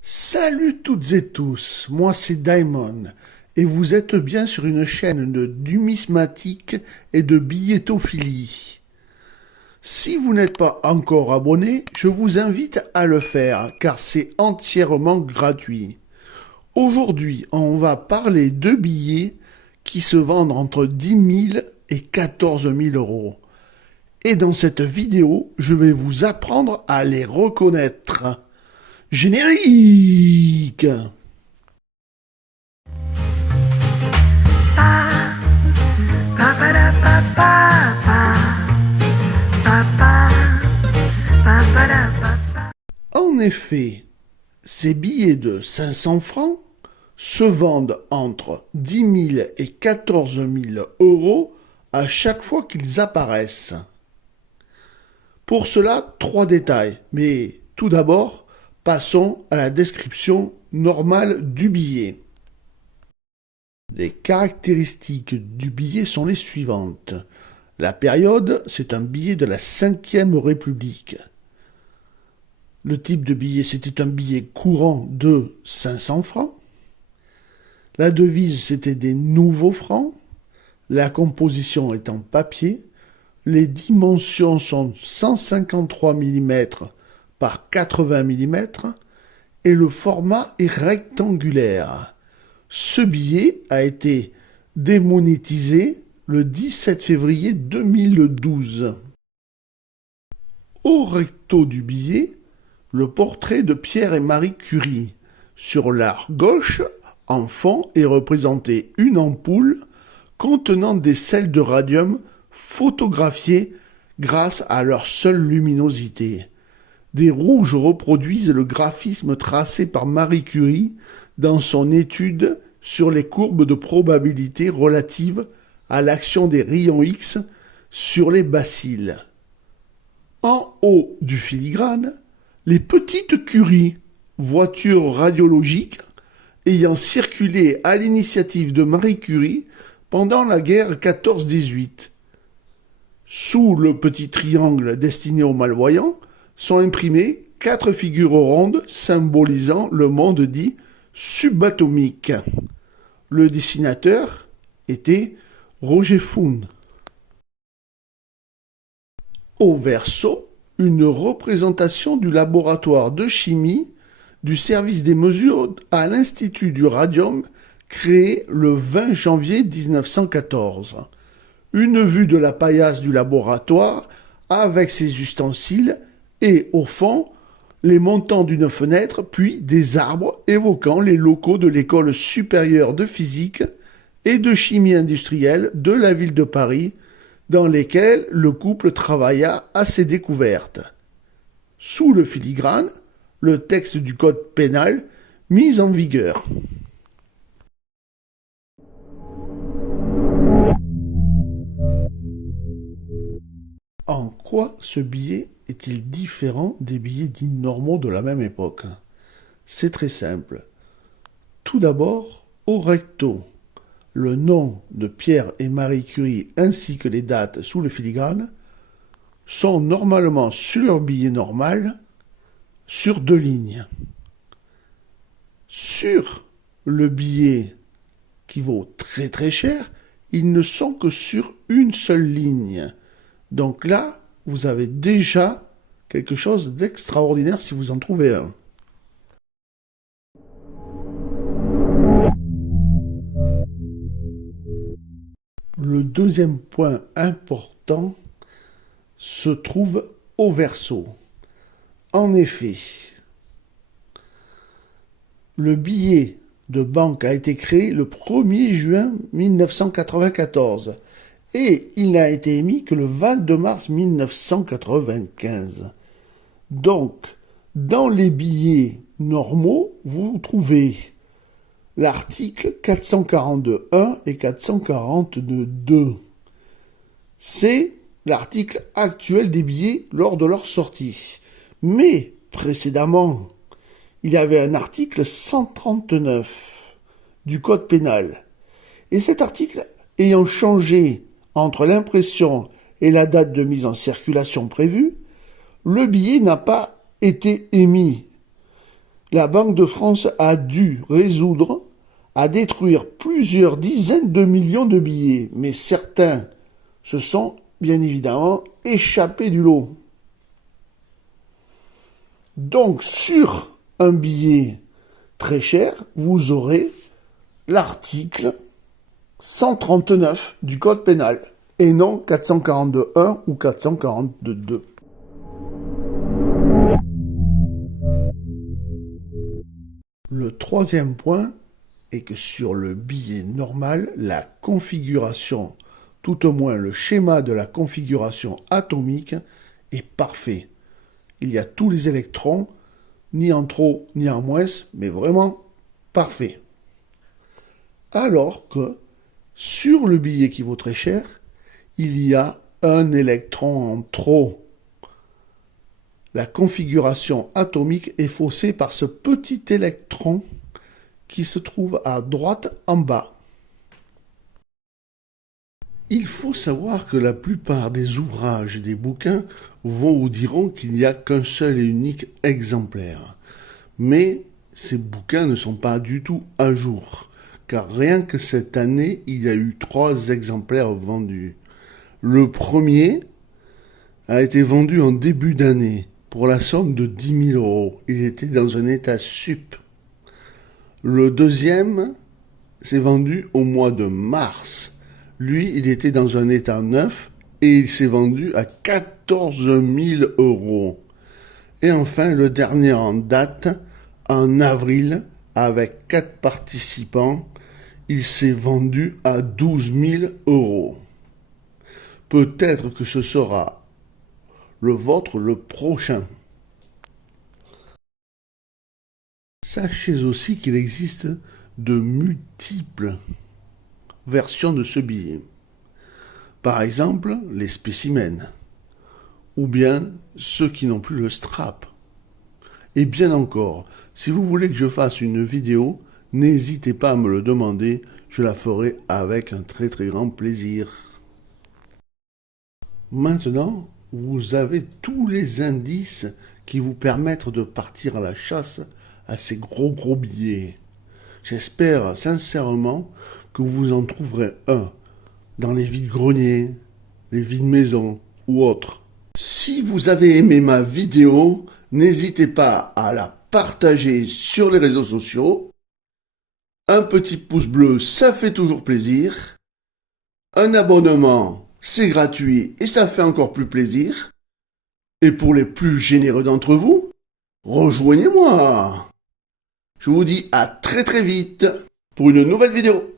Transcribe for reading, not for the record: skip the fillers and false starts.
Salut toutes et tous, moi c'est Daimon et vous êtes bien sur une chaîne de numismatique et de billetophilie. Si vous n'êtes pas encore abonné, je vous invite à le faire car c'est entièrement gratuit. Aujourd'hui, on va parler de billets qui se vendent entre 10 000 et 14 000 euros. Et dans cette vidéo, je vais vous apprendre à les reconnaître. Générique! En effet, ces billets de 500 francs se vendent entre 10 000 et 14 000 euros à chaque fois qu'ils apparaissent. Pour cela, 3 détails, mais tout d'abord, passons à la description normale du billet. Les caractéristiques du billet sont les suivantes. La période, c'est un billet de la Ve République. Le type de billet, c'était un billet courant de 500 francs. La devise, c'était des nouveaux francs. La composition est en papier. Les dimensions sont 153 mm par 80 mm et le format est rectangulaire. Ce billet a été démonétisé le 17 février 2012. Au recto du billet, le portrait de Pierre et Marie Curie. Sur l'arc gauche, en fond, est représentée une ampoule contenant des sels de radium photographiées grâce à leur seule luminosité. Des rouges reproduisent le graphisme tracé par Marie Curie dans son étude sur les courbes de probabilité relatives à l'action des rayons X sur les bacilles. En haut du filigrane, les petites Curie, voitures radiologiques ayant circulé à l'initiative de Marie Curie pendant la guerre 14-18. Sous le petit triangle destiné aux malvoyants sont imprimées 4 figures rondes symbolisant le monde dit subatomique. Le dessinateur était Roger Foun. Au verso, une représentation du laboratoire de chimie du service des mesures à l'Institut du Radium créé le 20 janvier 1914. Une vue de la paillasse du laboratoire avec ses ustensiles et, au fond, les montants d'une fenêtre, puis des arbres évoquant les locaux de l'école supérieure de physique et de chimie industrielle de la ville de Paris, dans lesquels le couple travailla à ses découvertes. Sous le filigrane, le texte du code pénal mis en vigueur. En quoi ce billet est-il différent des billets dits normaux de la même époque? C'est très simple. Tout d'abord, au recto, le nom de Pierre et Marie Curie ainsi que les dates sous le filigrane sont normalement sur leur billet normal sur 2 lignes. Sur le billet qui vaut très très cher, ils ne sont que sur une seule ligne. Donc là, vous avez déjà quelque chose d'extraordinaire si vous en trouvez un. Le deuxième point important se trouve au verso. En effet, le billet de banque a été créé le 1er juin 1994 et il n'a été émis que le 22 mars 1995. Donc, dans les billets normaux, vous trouvez l'article 442.1 et 442.2. C'est l'article actuel des billets lors de leur sortie. Mais, précédemment, il y avait un article 139 du Code pénal. Et cet article ayant changé entre l'impression et la date de mise en circulation prévue, le billet n'a pas été émis. La Banque de France a dû résoudre à détruire plusieurs dizaines de millions de billets, mais certains se sont bien évidemment échappés du lot. Donc sur un billet très cher, vous aurez l'article 139 du Code pénal et non 442.1 ou 442.2. Le troisième point est que sur le billet normal, la configuration, tout au moins le schéma de la configuration atomique, est parfait. Il y a tous les électrons, ni en trop ni en moins, mais vraiment parfait. Alors que sur le billet qui vaut très cher, il y a un électron en trop. La configuration atomique est faussée par ce petit électron qui se trouve à droite en bas. Il faut savoir que la plupart des ouvrages et des bouquins vous diront qu'il n'y a qu'un seul et unique exemplaire. Mais ces bouquins ne sont pas du tout à jour, car rien que cette année, il y a eu 3 exemplaires vendus. Le premier a été vendu en début d'année pour la somme de 10 000 euros. Il était dans un état sup. Le deuxième s'est vendu au mois de mars. Lui, il était dans un état neuf et il s'est vendu à 14 000 euros. Et enfin, le dernier en date, en avril, avec 4 participants, il s'est vendu à 12 000 euros. Peut-être que ce sera le vôtre le prochain. Sachez aussi qu'il existe de multiples versions de ce billet. Par exemple, les spécimens, ou bien ceux qui n'ont plus le strap. Et bien encore, si vous voulez que je fasse une vidéo, n'hésitez pas à me le demander, je la ferai avec un très très grand plaisir. Maintenant, vous avez tous les indices qui vous permettent de partir à la chasse à ces gros billets. J'espère sincèrement que vous en trouverez un dans les vides-greniers, les vides-maisons ou autres. Si vous avez aimé ma vidéo, n'hésitez pas à la partager sur les réseaux sociaux. Un petit pouce bleu, ça fait toujours plaisir. Un abonnement, c'est gratuit et ça fait encore plus plaisir. Et pour les plus généreux d'entre vous, rejoignez-moi. Je vous dis à très vite pour une nouvelle vidéo.